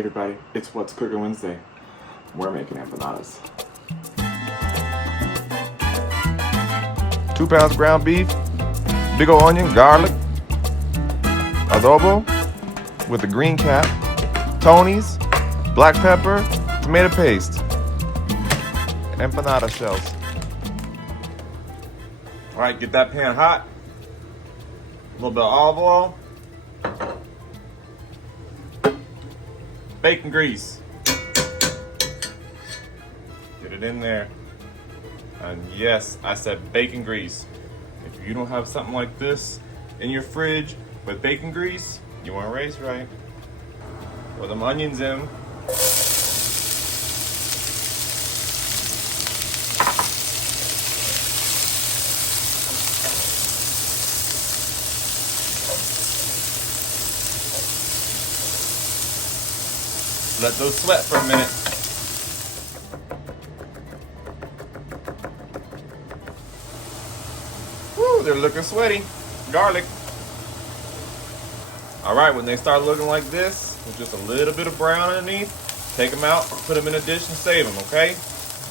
Hey everybody, it's What's Cooking Wednesday. We're making empanadas. 2 pounds of ground beef, big ol' onion, garlic, adobo with a green cap, Tony's, black pepper, tomato paste, empanada shells. All right, get that pan hot. A little bit of olive oil, bacon grease. Get it in there. And yes, I said bacon grease. If you don't have something like this in your fridge with bacon grease, you want to race right. Throw them onions in. Let those sweat for a minute. Woo, they're looking sweaty. Garlic. All right, when they start looking like this, with just a little bit of brown underneath, take them out, put them in a dish and save them, okay?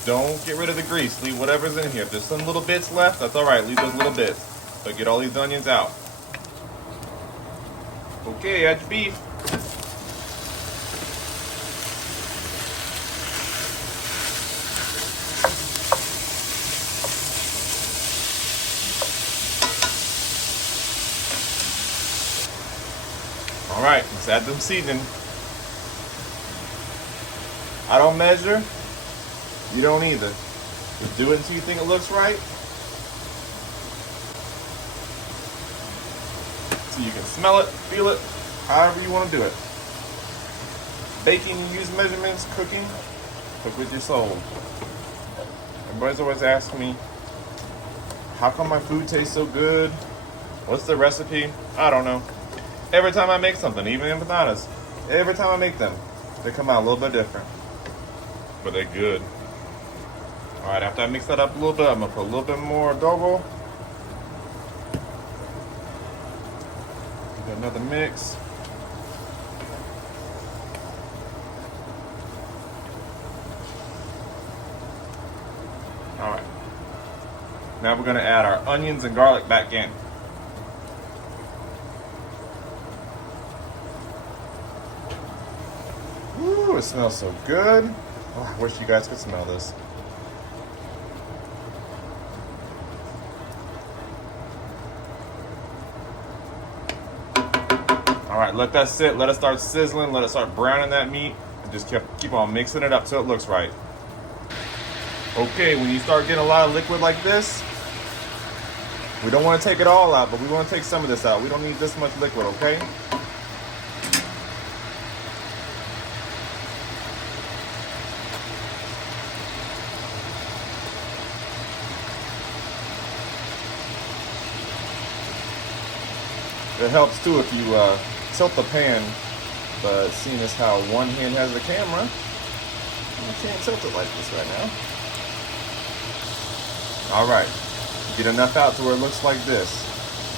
Don't get rid of the grease. Leave whatever's in here. If there's some little bits left, that's all right. Leave those little bits. But get all these onions out. Okay, add your beef. All right, let's add them seasoning. I don't measure, you don't either. Just do it until you think it looks right. So you can smell it, feel it, however you want to do it. Baking, you use measurements. Cooking, cook with your soul. Everybody's always asking me, how come my food tastes so good? What's the recipe? I don't know. Every time I make something, even empanadas, every time I make them, they come out a little bit different. But they're good. All right, after I mix that up a little bit, I'm gonna put a little bit more adobo. Get another mix. All right. Now we're gonna add our onions and garlic back in. Ooh, it smells so good. Oh, I wish you guys could smell this. All right, let that sit. Let it start sizzling. Let it start browning that meat. And just keep on mixing it up till it looks right. Okay, when you start getting a lot of liquid like this, we don't want to take it all out, but we want to take some of this out. We don't need this much liquid, okay? It helps too if you tilt the pan, but seeing as how one hand has the camera, you can't tilt it like this right now. All right, get enough out to where it looks like this.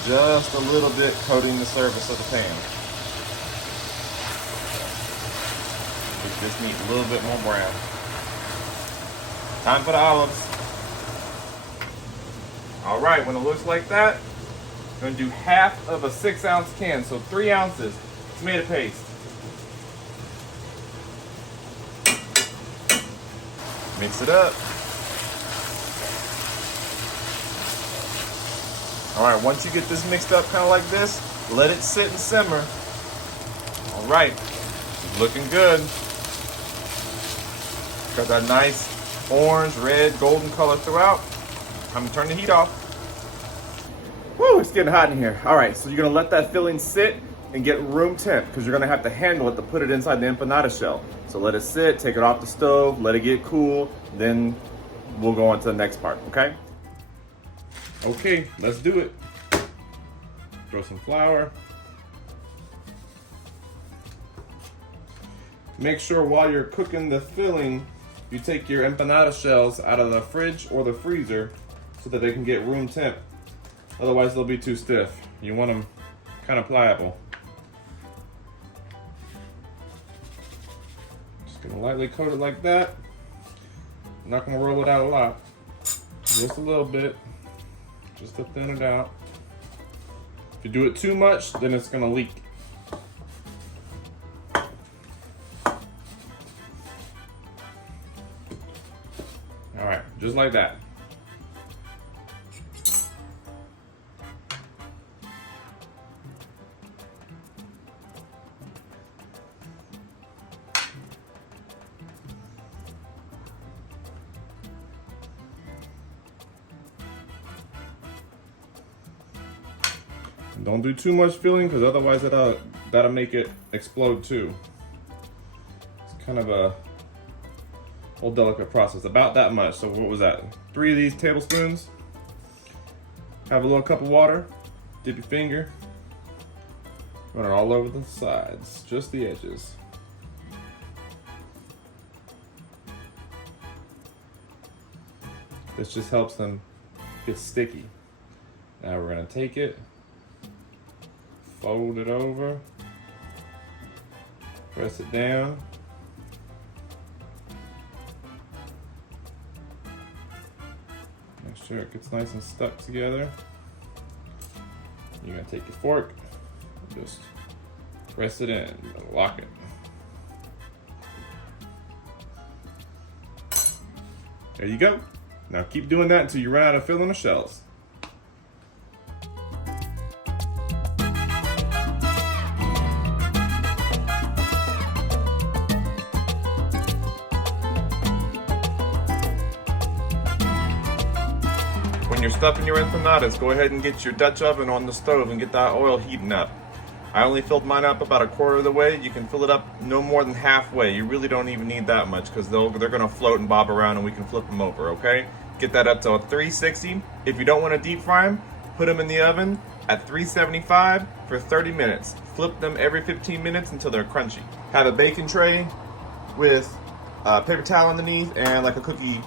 Just a little bit coating the surface of the pan. Make this meat a little bit more brown. Time for the olives. All right, when it looks like that, I'm going to do half of a 6-ounce can, so 3 ounces tomato paste. Mix it up. All right, once you get this mixed up kind of like this, let it sit and simmer. All right, looking good. Got that nice orange, red, golden color throughout. Time to turn the heat off. Woo, it's getting hot in here. All right, so you're gonna let that filling sit and get room temp because you're gonna have to handle it to put it inside the empanada shell. So let it sit, take it off the stove, let it get cool, then we'll go on to the next part, okay? Okay, let's do it. Throw some flour. Make sure while you're cooking the filling, you take your empanada shells out of the fridge or the freezer so that they can get room temp. Otherwise they'll be too stiff. You want them kind of pliable. Gonna lightly coat it like that. I'm not gonna roll it out a lot. Just a little bit. Just to thin it out. If you do it too much, then it's gonna leak. All right, just like that. Don't do too much filling, because otherwise that'll make it explode too. It's kind of a whole delicate process. About that much. So what was that? 3 of these tablespoons. Have a little cup of water. Dip your finger. Run it all over the sides, just the edges. This just helps them get sticky. Now we're gonna take it, fold it over, press it down. Make sure it gets nice and stuck together. You're gonna take your fork, just press it in and lock it. There you go. Now keep doing that until you run out of filling the shells. When you're stuffing your empanadas, go ahead and get your Dutch oven on the stove and get that oil heating up. I only filled mine up about 1/4 of the way. You can fill it up no more than halfway. You really don't even need that much, because they're gonna float and bob around and we can flip them over, okay? Get that up to 360. If you don't want to deep fry them, put them in the oven at 375 for 30 minutes. Flip them every 15 minutes until they're crunchy. Have a baking tray with a paper towel underneath and like a cookie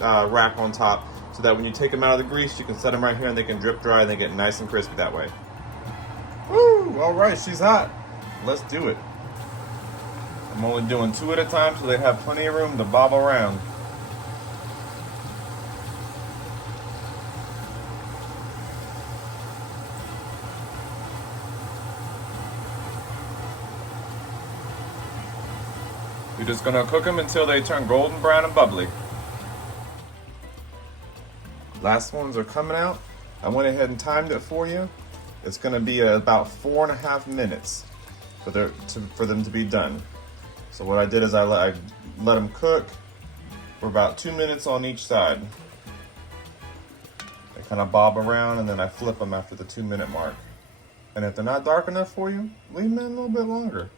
rack on top, so that when you take them out of the grease, you can set them right here and they can drip dry and they get nice and crispy that way. Woo! All right, she's hot. Let's do it. I'm only doing 2 at a time so they have plenty of room to bob around. You're just gonna cook them until they turn golden brown and bubbly. Last ones are coming out. I went ahead and timed it for you. It's gonna be about 4.5 minutes for them to be done. So what I did is I let them cook for about 2 minutes on each side. They kind of bob around and then I flip them after the 2-minute mark. And if they're not dark enough for you, leave them in a little bit longer.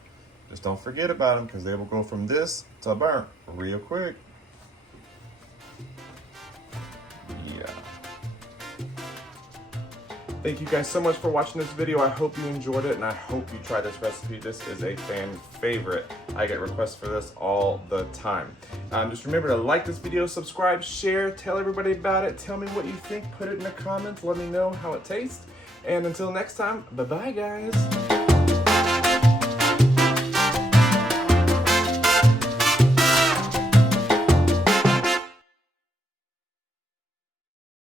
Just don't forget about them, because they will go from this to burnt real quick. Yeah. Thank you guys so much for watching this video. I hope you enjoyed it and I hope you try this recipe. This is a fan favorite. I get requests for this all the time. Just remember to like this video, subscribe, share, tell everybody about it. Tell me what you think. Put it in the comments. Let me know how it tastes. And until next time, bye-bye guys.